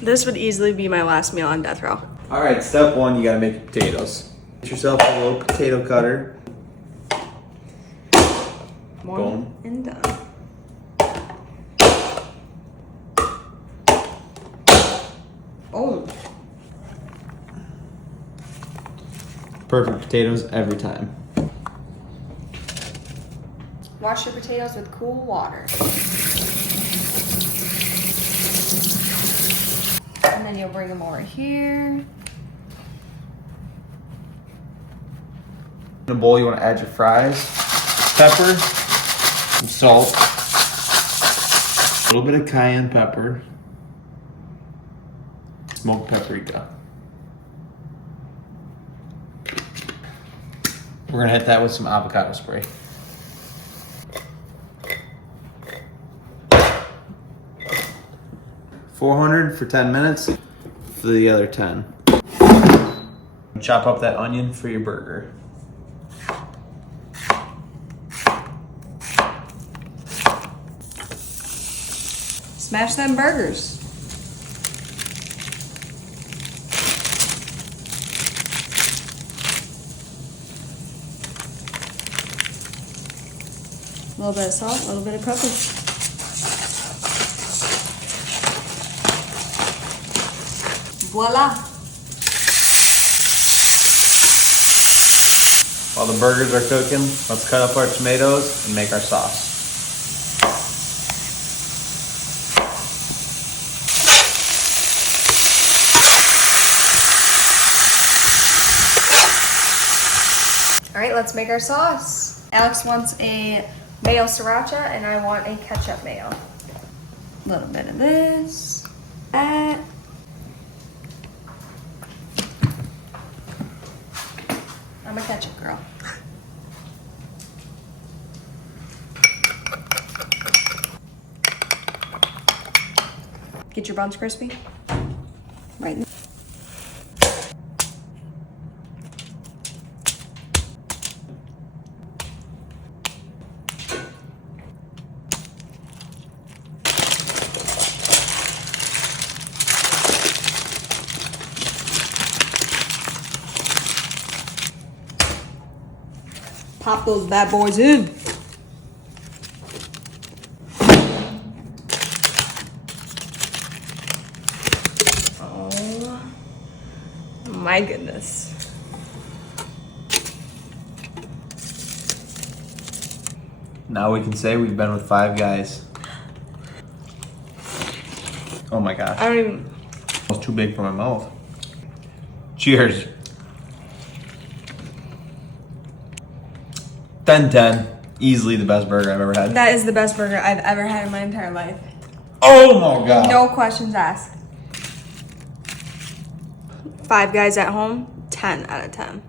This would easily be my last meal on death row. All right, step one, you gotta make your potatoes. Get yourself a little potato cutter. One Boom. and done. Oh. Perfect potatoes every time. Wash your potatoes with cool water. And then you'll bring them over here. In a bowl, you want to add your fries, pepper, some salt, a little bit of cayenne pepper, smoked paprika. We're gonna hit that with some avocado spray. $400 for 10 minutes for the other 10. Chop up that onion for your burger. Smash them burgers. A little bit of salt, a little bit of pepper. Voila. While the burgers are cooking, let's cut up our tomatoes and make our sauce. All right, let's make our sauce. Alex wants a mayo sriracha and I want a ketchup mayo. A little bit of this, that. I'm a ketchup girl. Get your buns crispy. Right in. Pop those bad boys in. Oh my goodness. Now we can say we've been with 5 guys. Oh my gosh. I don't even. It was too big for my mouth. Cheers. 10-10. Easily the best burger I've ever had. That is the best burger I've ever had in my entire life. Oh my god. No questions asked. 5 guys at home, 10 out of 10.